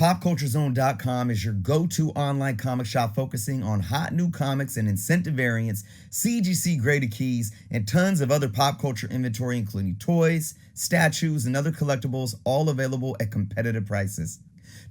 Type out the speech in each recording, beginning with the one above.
PopCultureZone.com is your go-to online comic shop focusing on hot new comics and incentive variants, CGC graded keys, and tons of other pop culture inventory, including toys, statues, and other collectibles, all available at competitive prices.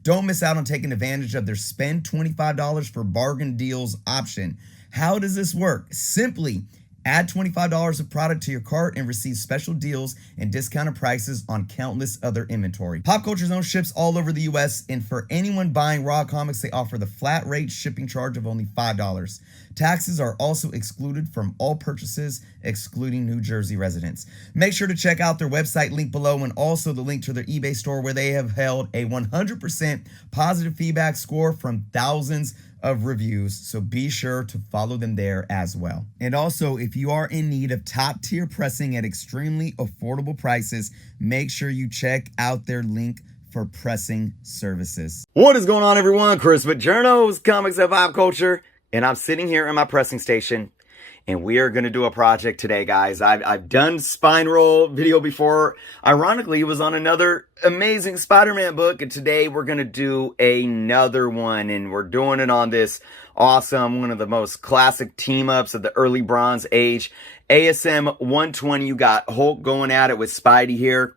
Don't miss out on taking advantage of their spend $25 for bargain deals option. How does this work? Simply add $25 of product to your cart and receive special deals and discounted prices on countless other inventory. Pop Culture Zone ships all over the US, and for anyone buying raw comics, they offer the flat rate shipping charge of only $5. Taxes are also excluded from all purchases, excluding New Jersey residents. Make sure to check out their website link below and also the link to their eBay store, where they have held a 100% positive feedback score from thousands of reviews, so be sure to follow them there as well. And also, if you are in need of top tier pressing at extremely affordable prices, make sure you check out their link for pressing services. What is going on, everyone? Chris with Journos, Comics and Pop Culture, and I'm sitting here in my pressing station, and we are going to do a project today, guys. I've done spine roll video before. Ironically, it was on another amazing Spider-Man book, and today we're going to do another one, and we're doing it on this awesome, one of the most classic team-ups of the early Bronze Age, ASM 120. You got Hulk going at it with Spidey here,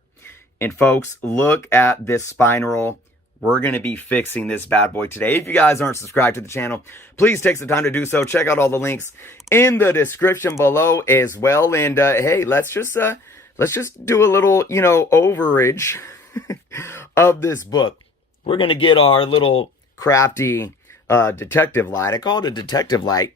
and folks, look at this spine roll. We're going to be fixing this bad boy today. If you guys aren't subscribed to the channel, please take some time to do so. Check out all the links in the description below as well. And hey, let's just do a little, overage of this book. We're going to get our little crafty detective light. I call it a detective light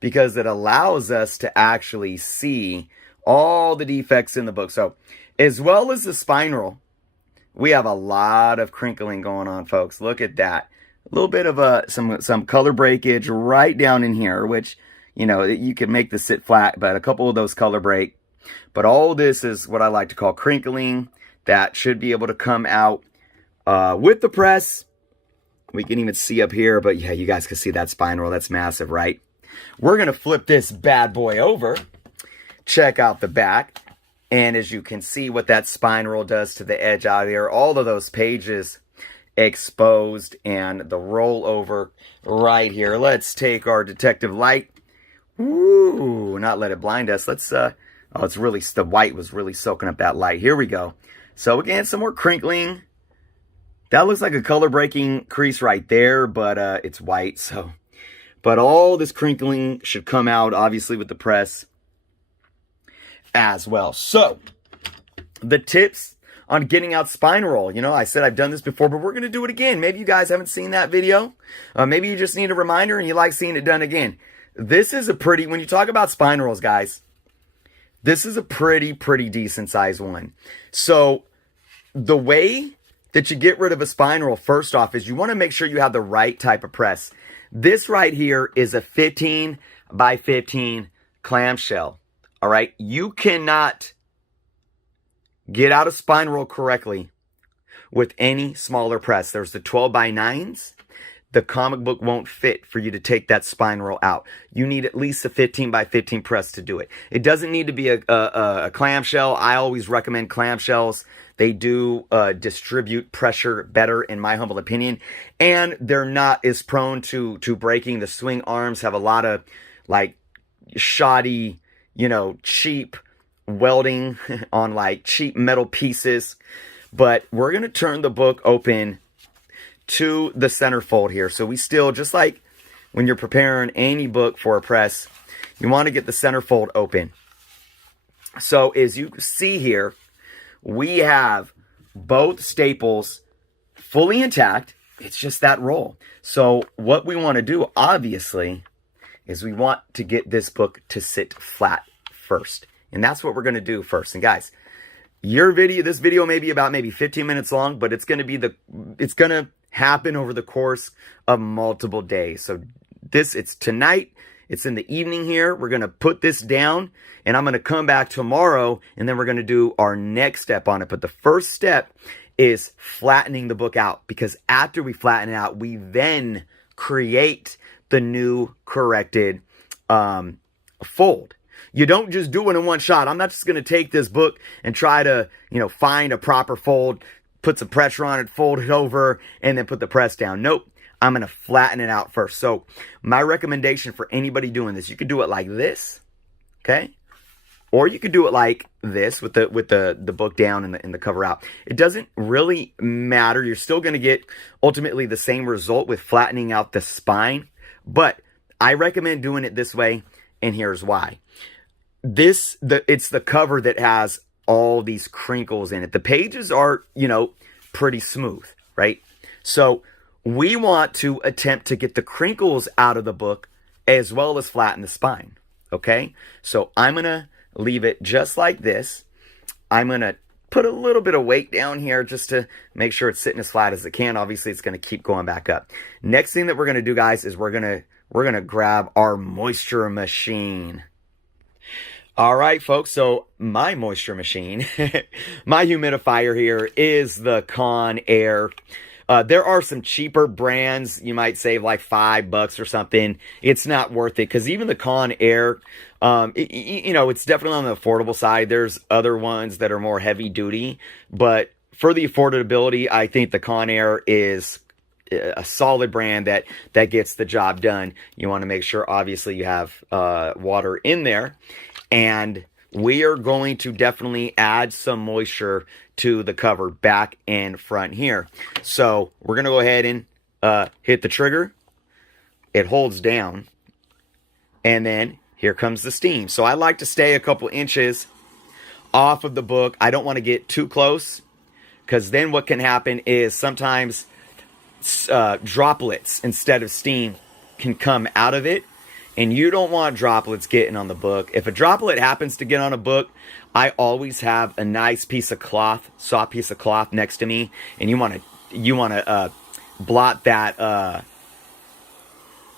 because it allows us to actually see all the defects in the book. So, as well as the spine roll, we have a lot of crinkling going on, folks. Look at that. A little bit of some color breakage right down in here, which, you can make this sit flat, but a couple of those color break. But all this is what I like to call crinkling. That should be able to come out with the press. We can even see up here, but yeah, you guys can see that spine roll. That's massive, right? We're going to flip this bad boy over. Check out the back. And as you can see what that spine roll does to the edge out here, all of those pages exposed and the rollover right here. Let's take our detective light. Ooh, not let it blind us. Let's, it's really, the white was really soaking up that light. Here we go. So again, some more crinkling. That looks like a color breaking crease right there, but it's white. So, but all this crinkling should come out obviously with the press as well. So, the tips on getting out spine roll. I said I've done this before, but we're going to do it again. Maybe you guys haven't seen that video. Maybe you just need a reminder and you like seeing it done again. This is a pretty, when you talk about spine rolls, guys, this is a pretty decent size one. So, the way that you get rid of a spine roll, first off, is you want to make sure you have the right type of press. This right here is a 15 by 15 clamshell. All right, you cannot get out a spine roll correctly with any smaller press. There's the 12 by 9s. The comic book won't fit for you to take that spine roll out. You need at least a 15 by 15 press to do it. It doesn't need to be a clamshell. I always recommend clamshells. They do distribute pressure better, in my humble opinion. And they're not as prone to breaking. The swing arms have a lot of, like, shoddy, cheap welding on like cheap metal pieces. But we're going to turn the book open to the centerfold here. So we still, just like when you're preparing any book for a press, you want to get the centerfold open. So as you see here, we have both staples fully intact. It's just that roll. So what we want to do, obviously, is we want to get this book to sit flat first. And that's what we're going to do first. And guys, this video may be about maybe 15 minutes long, but it's going to happen over the course of multiple days. So it's tonight. It's in the evening here. We're going to put this down and I'm going to come back tomorrow and then we're going to do our next step on it. But the first step is flattening the book out, because after we flatten it out, we then create the new corrected fold. You don't just do it in one shot. I'm not just going to take this book and try to, find a proper fold. put some pressure on it, fold it over, and then put the press down. Nope. I'm going to flatten it out first. So my recommendation for anybody doing this, you could do it like this, okay? Or you could do it like this with the book down and the cover out. It doesn't really matter. You're still going to get ultimately the same result with flattening out the spine. But I recommend doing it this way, and here's why. It's the cover that has all these crinkles in it. The pages are, pretty smooth, right? So we want to attempt to get the crinkles out of the book as well as flatten the spine, okay? So I'm going to leave it just like this. I'm going to put a little bit of weight down here just to make sure it's sitting as flat as it can. Obviously, it's going to keep going back up. Next thing that we're going to do, guys, is we're going to grab our moisture machine. All right, folks, so my moisture machine, my humidifier here is the Conair. There are some cheaper brands. You might save like $5 or something. It's not worth it because even the Conair, it's definitely on the affordable side. There's other ones that are more heavy duty, but for the affordability, I think the Conair is a solid brand that gets the job done. You want to make sure, obviously, you have water in there. And we are going to definitely add some moisture to the cover back and front here. So we're going to go ahead and hit the trigger. It holds down. And then here comes the steam. So I like to stay a couple inches off of the book. I don't want to get too close because then what can happen is sometimes droplets instead of steam can come out of it. And you don't want droplets getting on the book. If a droplet happens to get on a book, I always have a nice piece of cloth, soft piece of cloth next to me, and you want to blot that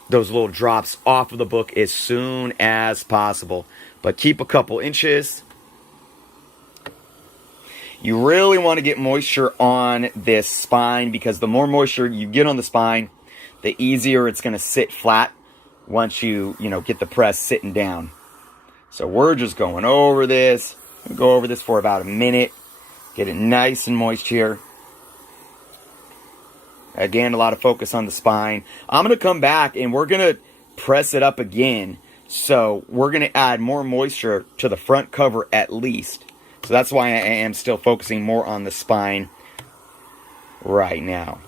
those little drops off of the book as soon as possible. But keep a couple inches. You really want to get moisture on this spine because the more moisture you get on the spine, the easier it's going to sit flat once you get the press sitting down. So we're just going over this. We'll go over this for about a minute. Get it nice and moist here. Again, a lot of focus on the spine. I'm going to come back and we're going to press it up again. So we're going to add more moisture to the front cover at least. So that's why I am still focusing more on the spine right now.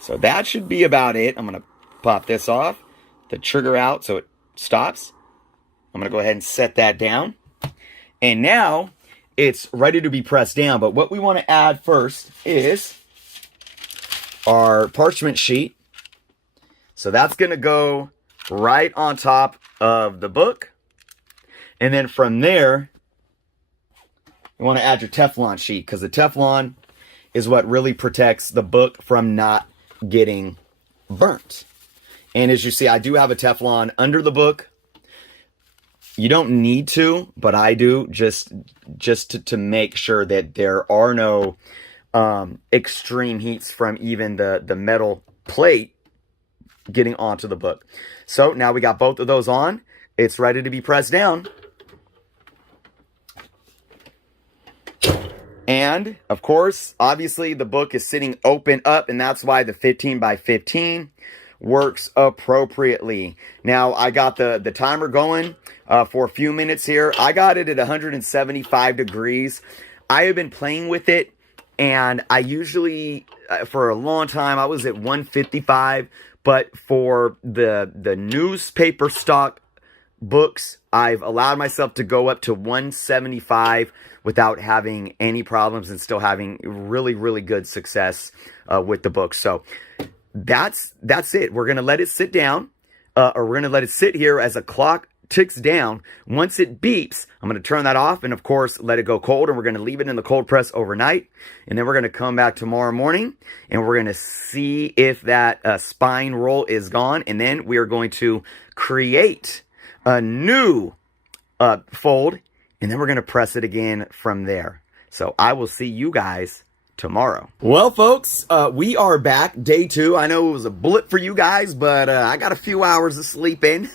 So that should be about it. I'm going to pop this off. The trigger out so it stops. I'm going to go ahead and set that down. And now it's ready to be pressed down. But what we want to add first is our parchment sheet. So that's going to go right on top of the book. And then from there, you want to add your Teflon sheet because the Teflon is what really protects the book from not getting burnt. And as you see, I do have a Teflon under the book. You don't need to, but I do just to make sure that there are no extreme heats from even the metal plate getting onto the book. So now we got both of those on. It's ready to be pressed down. And, of course, obviously the book is sitting open up, and that's why the 15 by 15 works appropriately. Now, I got the timer going for a few minutes here. I got it at 175 degrees. I have been playing with it, and I usually, for a long time, I was at 155, but for the newspaper stock books, I've allowed myself to go up to 175 without having any problems and still having really, really good success with the book. So that's it. We're going to let it sit down, or we're going to let it sit here as a clock ticks down. Once it beeps, I'm going to turn that off and, of course, let it go cold, and we're going to leave it in the cold press overnight. And then we're going to come back tomorrow morning, and we're going to see if that spine roll is gone, and then we are going to create a new fold, and then we're going to press it again from there. So I will see you guys tomorrow. Well, folks, we are back, day 2. I know it was a blip for you guys, but I got a few hours of sleep in.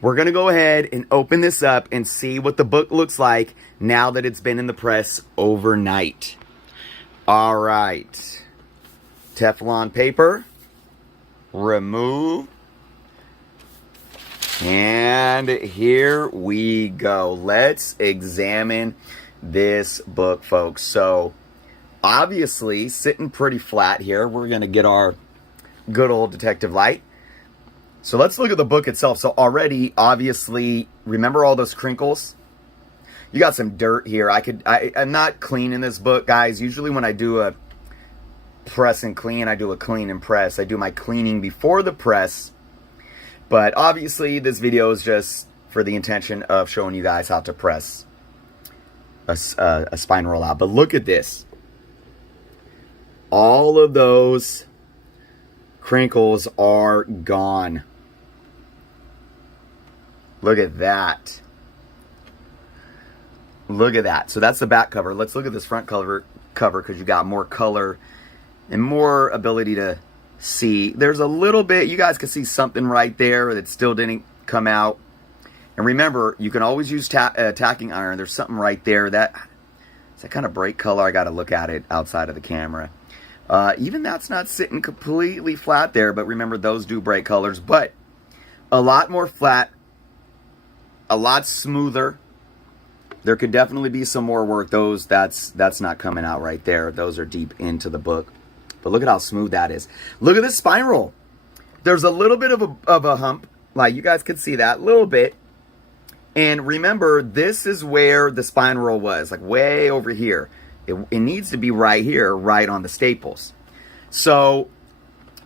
We're going to go ahead and open this up and see what the book looks like now that it's been in the press overnight. All right. Teflon paper. Remove. And here we go. Let's examine this book, folks. So, obviously, sitting pretty flat here. We're going to get our good old detective light. So, let's look at the book itself. So, already, obviously, remember all those crinkles? You got some dirt here. I'm not cleaning this book, guys. Usually when I do a press and clean, I do a clean and press. I do my cleaning before the press. But obviously, this video is just for the intention of showing you guys how to press a spine roll out. But look at this. All of those crinkles are gone. Look at that. Look at that. So that's the back cover. Let's look at this front cover because you got more color and more ability to see. There's a little bit, you guys can see something right there that still didn't come out. And remember, you can always use tacking iron. There's something right there. Is that kind of bright color? I got to look at it outside of the camera. Even that's not sitting completely flat there, but remember, those do bright colors. But a lot more flat, a lot smoother. There could definitely be some more work. That's not coming out right there. Those are deep into the book. But look at how smooth that is. Look at this spine roll. There's a little bit of a hump. Like, you guys can see that a little bit. And remember, this is where the spine roll was, like way over here. It needs to be right here, right on the staples. So,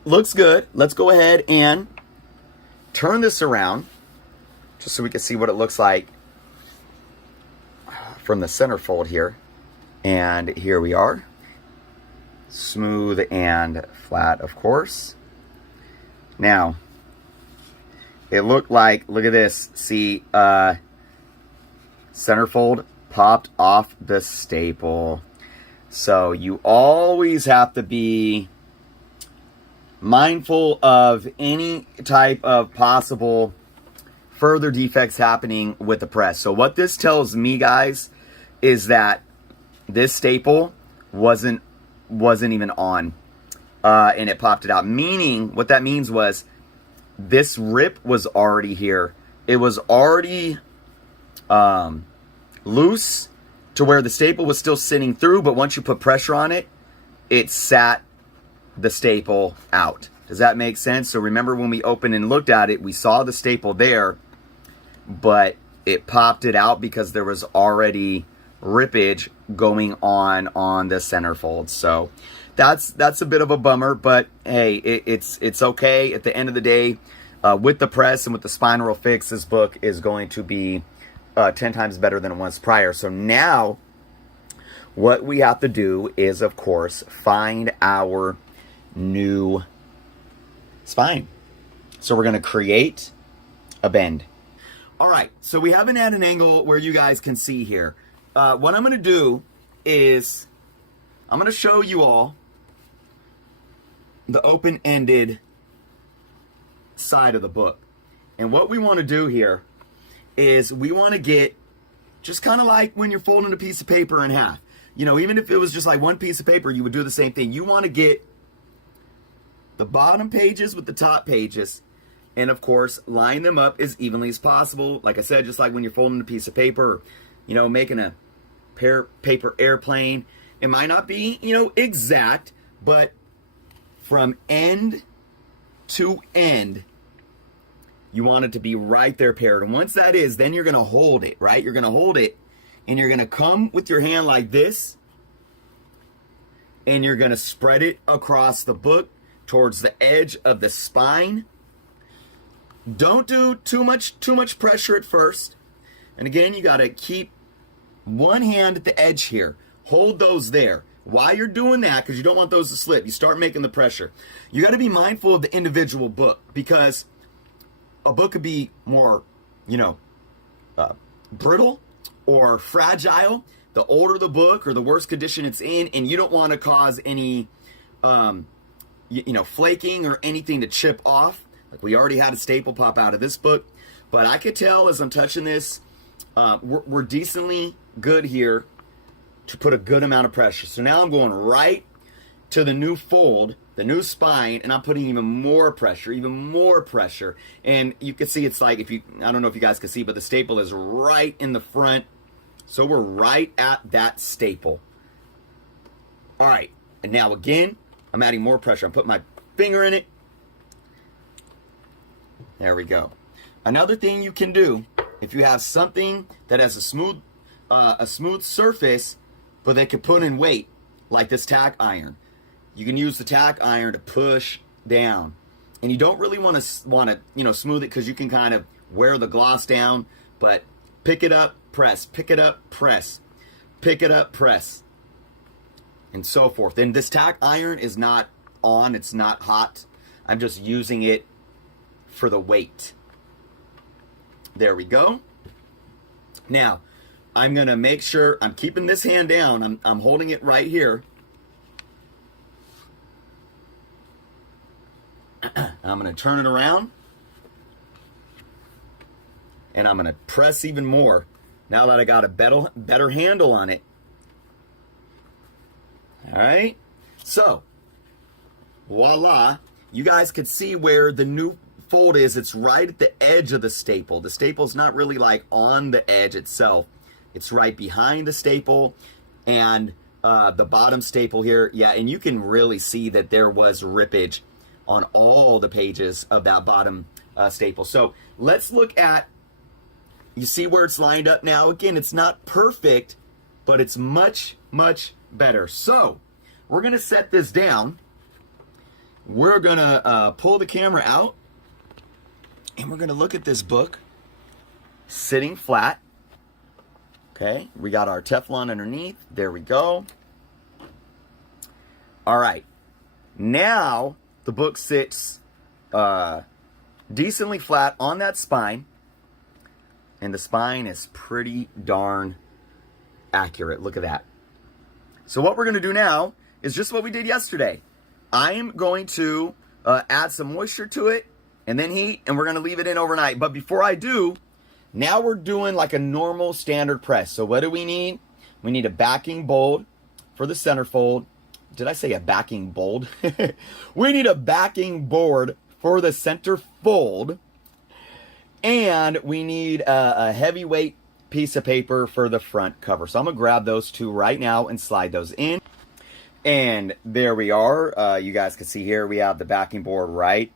looks good. Let's go ahead and turn this around just so we can see what it looks like from the centerfold here. And here we are. Smooth and flat, of course. Now, it looked like, look at this. See, centerfold popped off the staple. So you always have to be mindful of any type of possible further defects happening with the press. So what this tells me, guys, is that this staple wasn't even on, and it popped it out. Meaning, what that means was this rip was already here. It was already loose to where the staple was still sitting through, but once you put pressure on it, it sat the staple out. Does that make sense? So remember, when we opened and looked at it, we saw the staple there, but it popped it out because there was already rippage going on the centerfold. So that's a bit of a bummer, but hey, it's okay. At the end of the day, with the press and with the spine roll fix, this book is going to be 10 times better than it was prior. So now what we have to do is, of course, find our new spine. So we're going to create a bend. All right, so we haven't had an angle where you guys can see here. What I'm going to do is I'm going to show you all the open-ended side of the book. And what we want to do here is we want to get just kind of like when you're folding a piece of paper in half. You know, even if it was just like one piece of paper, you would do the same thing. You want to get the bottom pages with the top pages, and of course, line them up as evenly as possible. Like I said, just like when you're folding a piece of paper, or, you know, making a paper airplane. It might not be, you know, exact, but from end to end, you want it to be right there paired. And once that is, then you're going to hold it, right? You're going to hold it, and you're going to come with your hand like this, and you're going to spread it across the book towards the edge of the spine. Don't do too much pressure at first. And again, you got to keep one hand at the edge here. Hold those there. While you're doing that, because you don't want those to slip, you start making the pressure. You got to be mindful of the individual book, because a book could be more, you know, brittle or fragile. The older the book or the worse condition it's in, and you don't want to cause any, you know, flaking or anything to chip off. Like we already had a staple pop out of this book, but I could tell as I'm touching this, we're decently good here to put a good amount of pressure. So now I'm going right to the new fold, the new spine, and I'm putting even more pressure. And you can see it's like, I don't know if you guys can see, but the staple is right in the front. So we're right at that staple. All right, and now again, I'm adding more pressure. I'm putting my finger in it. There we go. Another thing you can do, if you have something that has a smooth surface, but they can put in weight, like this tack iron. You can use the tack iron to push down, and you don't really want to smooth it, because you can kind of wear the gloss down. But pick it up, press, pick it up, press, pick it up, press, and so forth. And this tack iron is not on; it's not hot. I'm just using it for the weight. There we go. Now, I'm gonna make sure I'm keeping this hand down. I'm holding it right here. I'm going to turn it around, and I'm going to press even more now that I got a better handle on it. All right, so voila, you guys can see where the new fold is. It's right at the edge of the staple. The staple's not really like on the edge itself. It's right behind the staple and the bottom staple here. Yeah, and you can really see that there was rippage on all the pages of that bottom staple. So let's look at, you see where it's lined up now. Again, it's not perfect, but it's much, much better. So we're going to set this down. We're going to pull the camera out, and we're going to look at this book sitting flat. Okay, we got our Teflon underneath. There we go. All right, now the book sits decently flat on that spine, and the spine is pretty darn accurate. Look at that. So what we're going to do now is just what we did yesterday. I am going to add some moisture to it, and then heat, and we're going to leave it in overnight. But before I do, now we're doing like a normal standard press. So what do we need? We need a backing bolt for the centerfold. Did I say a backing bolt? We need a backing board for the center fold. And we need a heavyweight piece of paper for the front cover. So I'm going to grab those two right now and slide those in. And there we are. You guys can see here we have the backing board right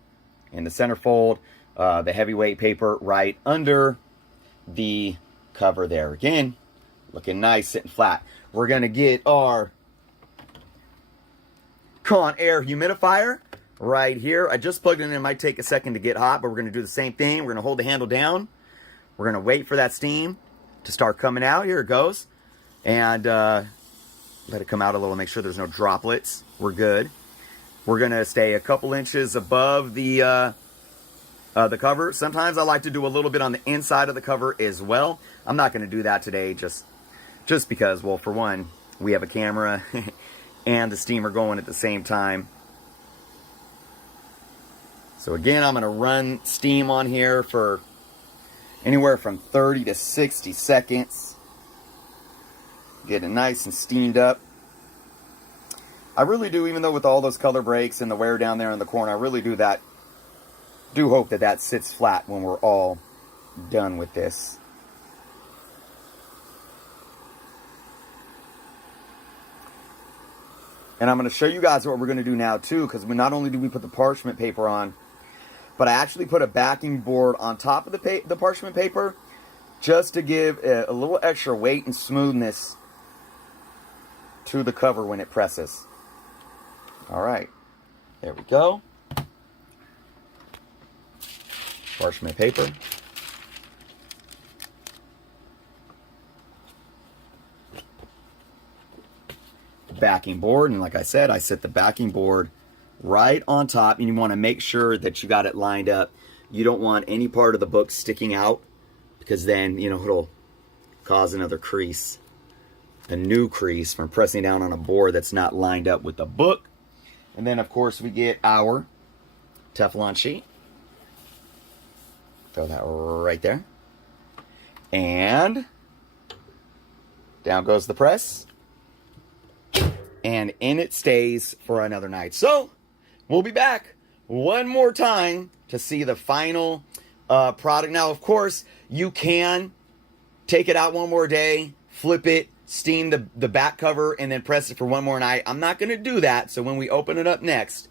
in the center fold. The heavyweight paper right under the cover there. Again, looking nice, sitting flat. We're going to get our Conair humidifier right here. I just plugged it in. It might take a second to get hot, but we're going to do the same thing. We're going to hold the handle down. We're going to wait for that steam to start coming out. Here it goes. And let it come out a little, make sure there's no droplets. We're good. We're going to stay a couple inches above the cover. Sometimes I like to do a little bit on the inside of the cover as well. I'm not going to do that today just because, well, for one, we have a camera and the steamer going at the same time. So again, I'm going to run steam on here for anywhere from 30 to 60 seconds. Get it nice and steamed up. I really do, even though with all those color breaks and the wear down there in the corner, I really do hope that that sits flat when we're all done with this. And I'm going to show you guys what we're going to do now too, because not only do we put the parchment paper on, but I actually put a backing board on top of the parchment paper just to give a little extra weight and smoothness to the cover when it presses. All right, there we go. Parchment paper. Backing board, and like I said, I set the backing board right on top, and you want to make sure that you got it lined up. You don't want any part of the book sticking out, because then, you know, it'll cause another crease, a new crease from pressing down on a board that's not lined up with the book. And then of course we get our Teflon sheet. Throw that right there. And down goes the press. and in it stays for another night. So we'll be back one more time to see the final product. Now, of course, you can take it out one more day, flip it, steam the back cover, and then press it for one more night. I'm not going to do that. So when we open it up next,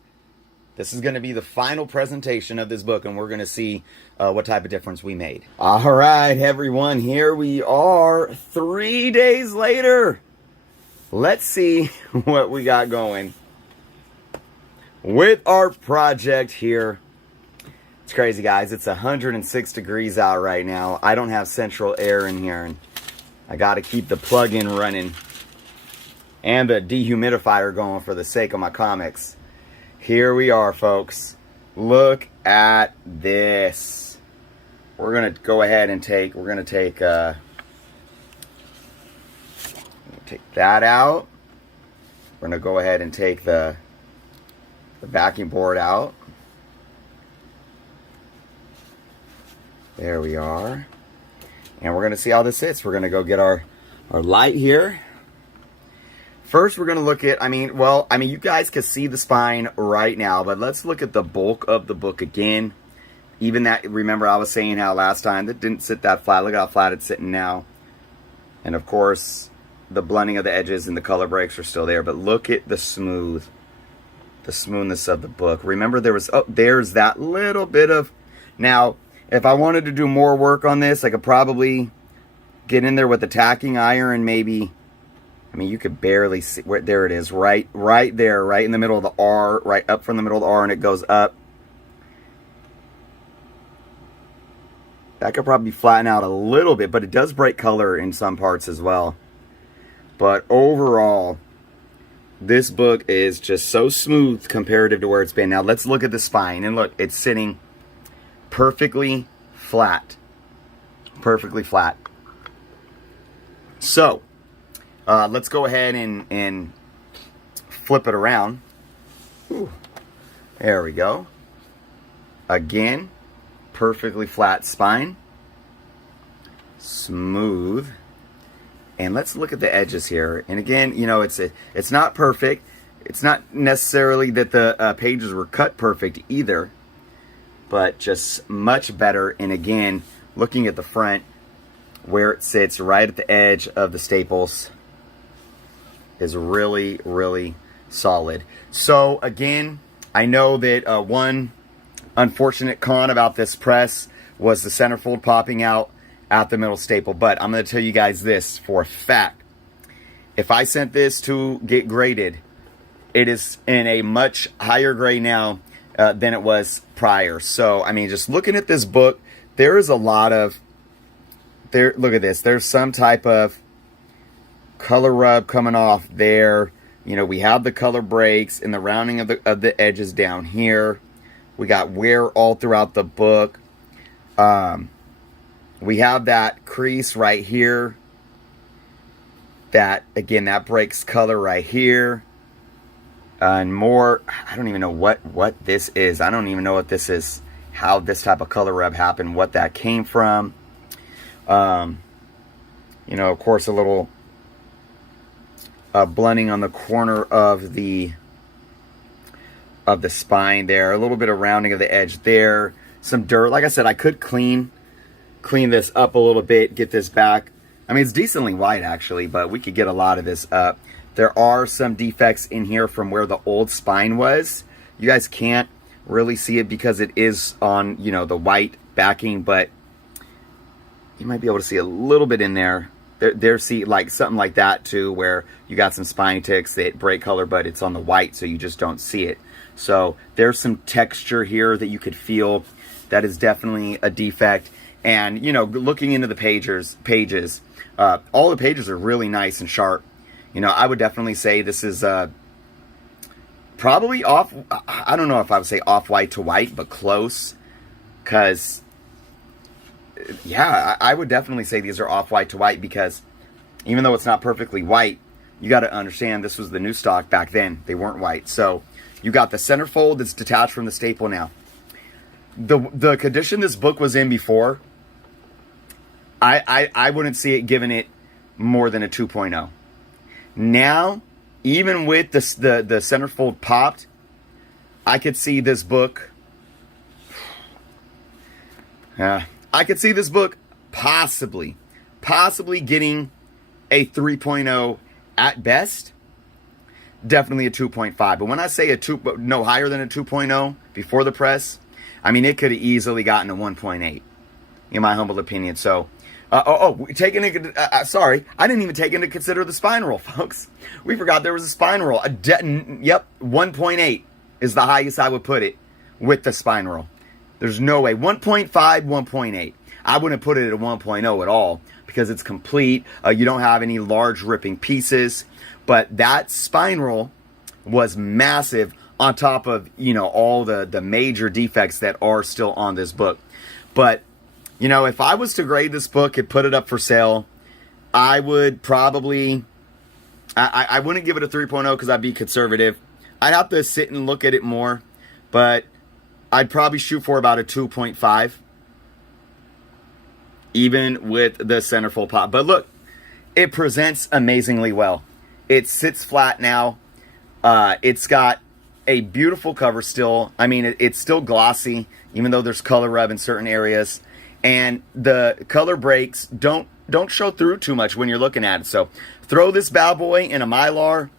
this is going to be the final presentation of this book, and we're going to see what type of difference we made. All right, everyone, here we are 3 days later. Let's see what we got going with our project here. It's crazy, guys. It's 106 degrees out right now. I don't have central air in here, and I got to keep the plug-in running and the dehumidifier going for the sake of my comics. Here we are, folks. Look at this. We're going to go ahead and take that out. We're going to go ahead and take the backing board out. There we are. And we're going to see how this sits. We're going to go get our light here. First, we're going to look at, you guys can see the spine right now, but let's look at the bulk of the book again. Even that, remember I was saying how last time that didn't sit that flat. Look how flat it's sitting now. And of course, the blending of the edges and the color breaks are still there, but look at the smoothness of the book. Remember there's that little bit of, now, if I wanted to do more work on this, I could probably get in there with the tacking iron, maybe. You could barely see where, there it is, right there, right in the middle of the R, right up from the middle of the R, and it goes up. That could probably flatten out a little bit, but it does break color in some parts as well. But overall, this book is just so smooth comparative to where it's been. Now let's look at the spine, and look, it's sitting perfectly flat. Perfectly flat. So, let's go ahead and flip it around. Ooh, there we go. Again, perfectly flat spine. Smooth. And let's look at the edges here. And again, it's not perfect. It's not necessarily that the pages were cut perfect either, but just much better. And again, looking at the front, where it sits right at the edge of the staples is really, really solid. So again, I know that one unfortunate con about this press was the centerfold popping out at the middle staple. But I'm going to tell you guys this for a fact. If I sent this to get graded, it is in a much higher grade now than it was prior. So, just looking at this book, there is a lot of, look at this. There's some type of color rub coming off there. We have the color breaks and the rounding of the edges down here. We got wear all throughout the book. We have that crease right here. That, again, that breaks color right here. And more, I don't even know what this is. I don't even know what this is, how this type of color rub happened, what that came from. Of course, a little blending on the corner of the spine there, a little bit of rounding of the edge there, some dirt. Like I said, I could clean this up a little bit, get this back. It's decently white actually, but we could get a lot of this up. There are some defects in here from where the old spine was. You guys can't really see it because it is on, the white backing, but you might be able to see a little bit in there. There's something like that too, where you got some spine ticks that break color, but it's on the white, so you just don't see it. So there's some texture here that you could feel. That is definitely a defect. And looking into the pages, all the pages are really nice and sharp. I would definitely say this is probably off. I don't know if I would say off-white to white, but close. Because, yeah, I would definitely say these are off-white to white, because even though it's not perfectly white, you got to understand this was the new stock back then. They weren't white. So you got the centerfold that's detached from the staple now. The condition this book was in before, I wouldn't see it giving it more than a 2.0. Now, even with the centerfold popped, I could see this book. I could see this book possibly getting a 3.0 at best. Definitely a 2.5. But when I say no higher than a 2.0 before the press, I mean, it could have easily gotten a 1.8, in my humble opinion. So, sorry, I didn't even take into consider the spine roll, folks. We forgot there was a spine roll. Yep, 1.8 is the highest I would put it with the spine roll. There's no way. 1.5, 1.8. I wouldn't put it at a 1.0 at all because it's complete. You don't have any large ripping pieces. But that spine roll was massive on top of, all the major defects that are still on this book. But, if I was to grade this book and put it up for sale, I would probably, I wouldn't give it a 3.0 because I'd be conservative. I'd have to sit and look at it more, but I'd probably shoot for about a 2.5, even with the centerfold pop. But look, it presents amazingly well. It sits flat now. It's got a beautiful cover still. I mean, it's still glossy, even though there's color rub in certain areas. And the color breaks don't show through too much when you're looking at it. So throw this bad boy in a Mylar,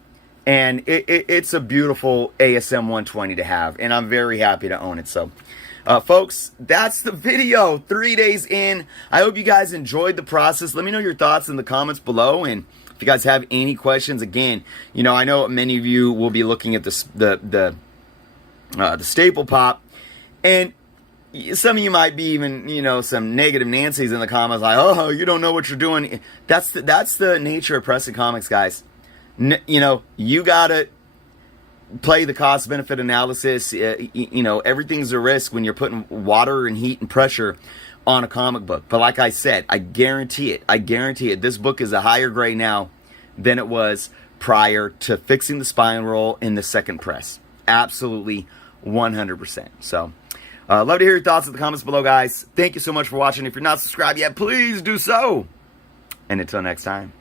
and it's a beautiful ASM 120 to have. And I'm very happy to own it. So, folks, that's the video. 3 days in. I hope you guys enjoyed the process. Let me know your thoughts in the comments below. And if you guys have any questions, again, I know many of you will be looking at the staple pop, and some of you might be even, some negative Nancy's in the comments, like, oh, you don't know what you're doing. That's the nature of pressing comics, guys. You gotta play the cost-benefit analysis. Everything's a risk when you're putting water and heat and pressure on a comic book. But like I said, I guarantee it. This book is a higher grade now than it was prior to fixing the spine roll in the second press. Absolutely 100%. So, love to hear your thoughts in the comments below, guys. Thank you so much for watching. If you're not subscribed yet, please do so. And until next time.